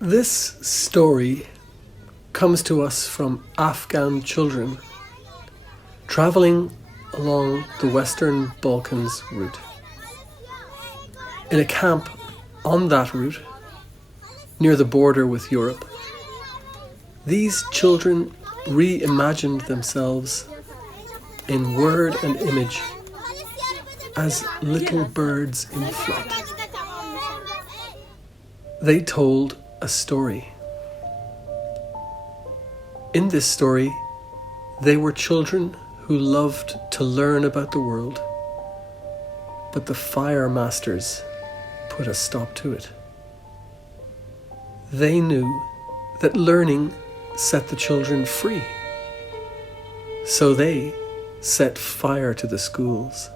This story comes to us from Afghan children travelling along the Western Balkans route. In a camp on that route, near the border with Europe, these children reimagined themselves in word and image as little birds in flight. They told a story. In this story, they were children who loved to learn about the world, but the fire masters put a stop to it. They knew that learning set the children free, so they set fire to the schools.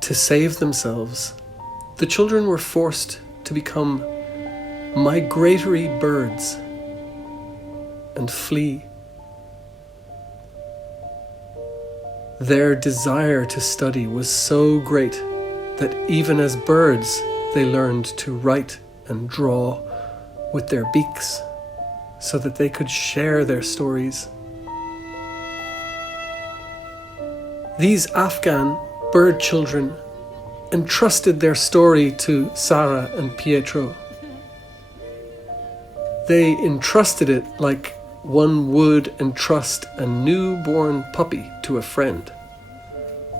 To save themselves, the children were forced to become migratory birds and flee. Their desire to study was so great that even as birds, they learned to write and draw with their beaks so that they could share their stories. These Afghan bird children entrusted their story to Sara and Pietro. They entrusted it like one would entrust a newborn puppy to a friend,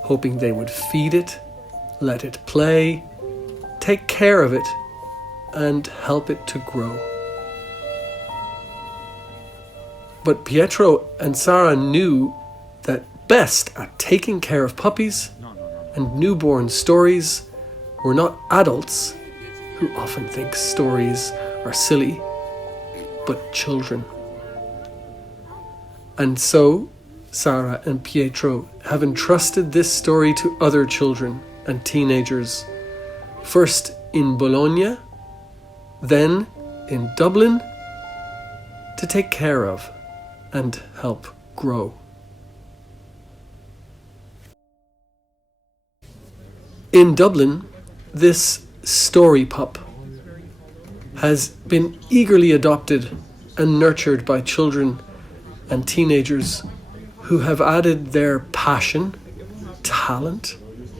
hoping they would feed it, let it play, take care of it, and help it to grow. But Pietro and Sara knew that best at taking care of puppies and newborn stories were not adults, who often think stories are silly, but children. And so, Sara and Pietro have entrusted this story to other children and teenagers, first in Bologna, then in Dublin, to take care of and help grow. In Dublin, this story pup has been eagerly adopted and nurtured by children and teenagers who have added their passion, talent,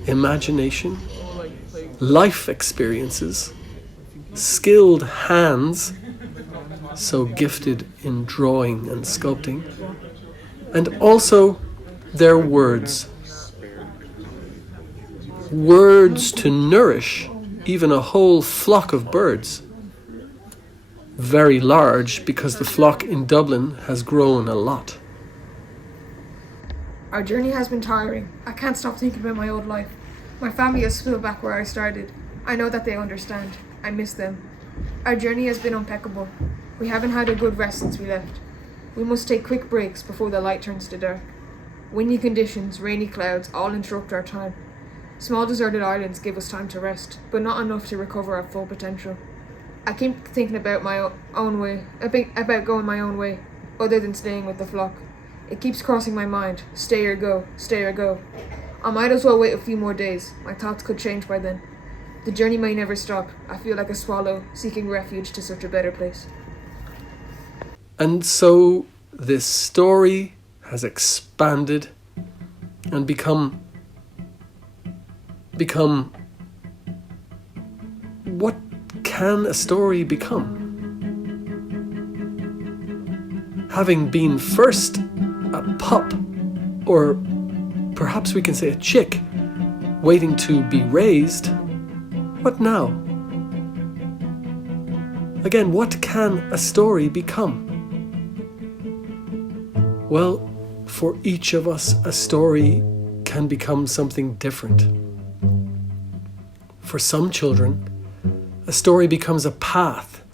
imagination, life experiences, skilled hands, so gifted in drawing and sculpting, and also their words. Words to nourish even a whole flock of birds. Very large because the flock in Dublin has grown a lot. Our journey has been tiring. I can't stop thinking about my old life. My family is still back where I started. I know that they understand. I miss them. Our journey has been impeccable. We haven't had a good rest since we left. We must take quick breaks before the light turns to dark. Windy conditions, rainy clouds, all interrupt our time. Small deserted islands give us time to rest, but not enough to recover our full potential. I keep thinking about my own way, about going my own way, other than staying with the flock. It keeps crossing my mind, stay or go, stay or go. I might as well wait a few more days, my thoughts could change by then. The journey may never stop. I feel like a swallow seeking refuge to such a better place. And so this story has expanded and become what can a story become? Having been first a pup, or perhaps we can say a chick, waiting to be raised, what now? Again, what can a story become? Well, for each of us, a story can become something different. For some children, a story becomes a path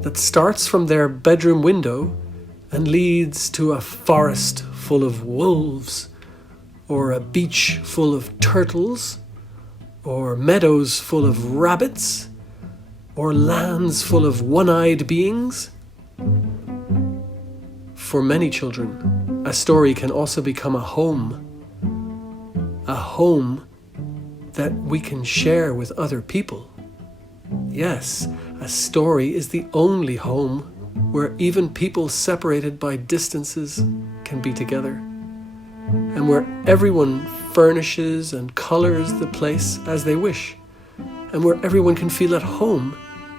that starts from their bedroom window and leads to a forest full of wolves, or a beach full of turtles, or meadows full of rabbits, or lands full of one-eyed beings. For many children, a story can also become a home that we can share with other people. Yes, a story is the only home where even people separated by distances can be together, and where everyone furnishes and colours the place as they wish, and where everyone can feel at home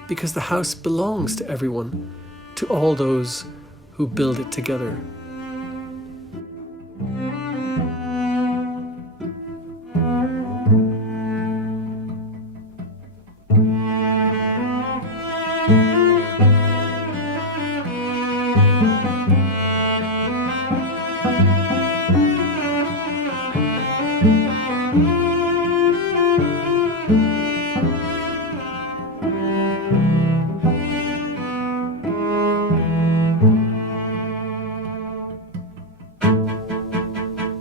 because the house belongs to everyone, to all those who build it together.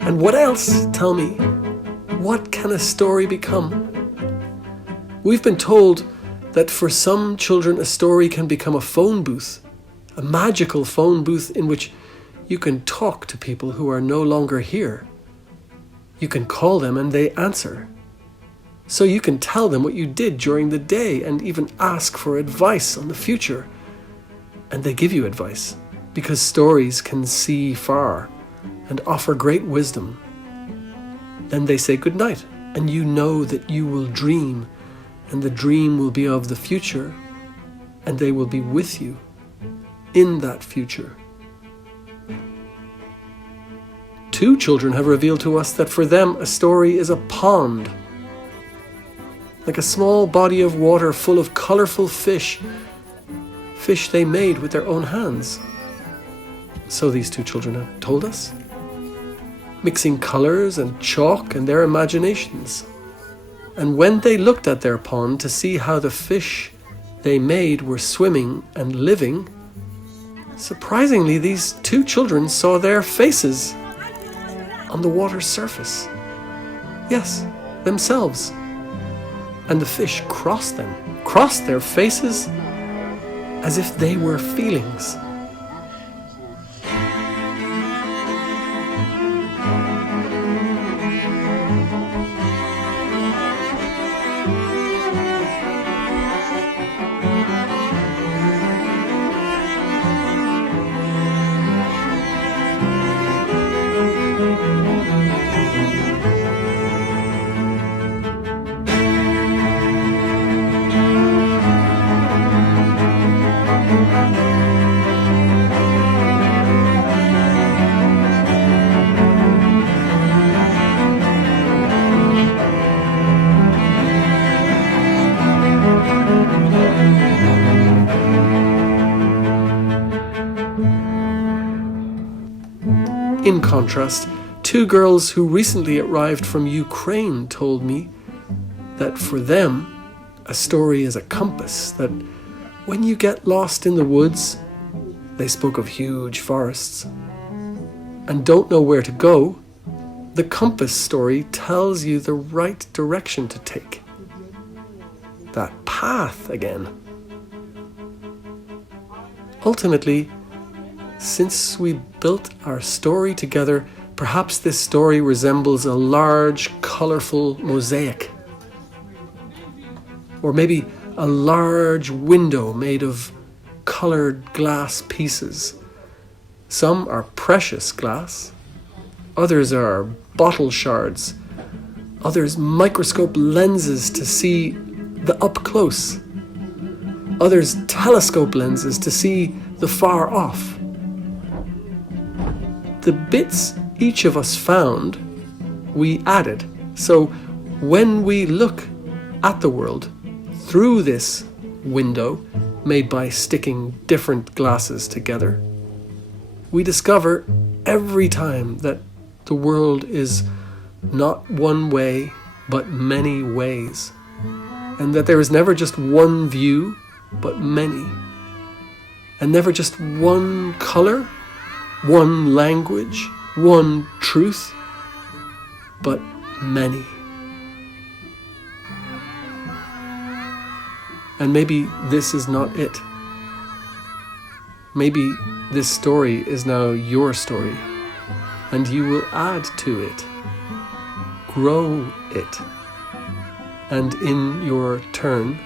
And what else? Tell me, what can a story become? We've been told that for some children a story can become a phone booth, a magical phone booth in which you can talk to people who are no longer here. You can call them and they answer. So you can tell them what you did during the day and even ask for advice on the future. And they give you advice because stories can see far and offer great wisdom. Then they say goodnight, and you know that you will dream, and the dream will be of the future, and they will be with you in that future. 2 children have revealed to us that for them a story is a pond, like a small body of water full of colourful fish they made with their own hands. So these 2 children have told us, mixing colours and chalk and their imaginations. And when they looked at their pond to see how the fish they made were swimming and living, surprisingly these 2 children saw their faces on the water's surface. Yes, themselves. And the fish crossed their faces as if they were feelings. In contrast, 2 girls who recently arrived from Ukraine told me that for them, a story is a compass, that when you get lost in the woods, they spoke of huge forests, and don't know where to go, the compass story tells you the right direction to take. That path again. Ultimately, since we built our story together, perhaps this story resembles a large, colourful mosaic. Or maybe a large window made of coloured glass pieces. Some are precious glass, others are bottle shards, others microscope lenses to see the up close, others telescope lenses to see the far off. The bits each of us found, we added. So when we look at the world through this window made by sticking different glasses together, we discover every time that the world is not one way, but many ways, and that there is never just one view, but many, and never just one colour, one language, one truth, but many. And maybe this is not it. Maybe this story is now your story, and you will add to it, grow it, and in your turn,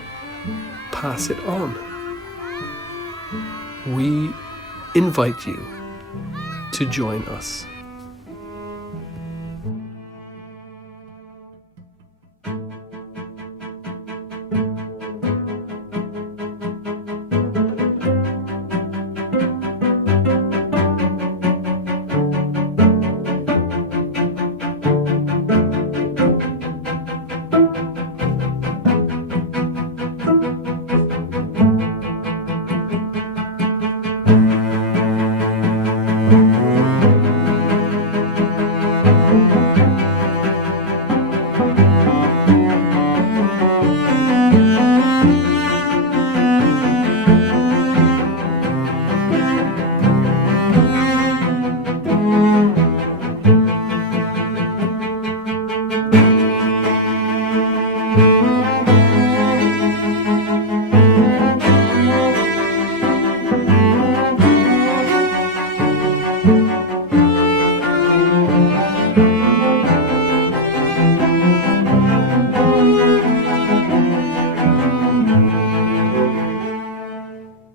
pass it on. We invite you to join us.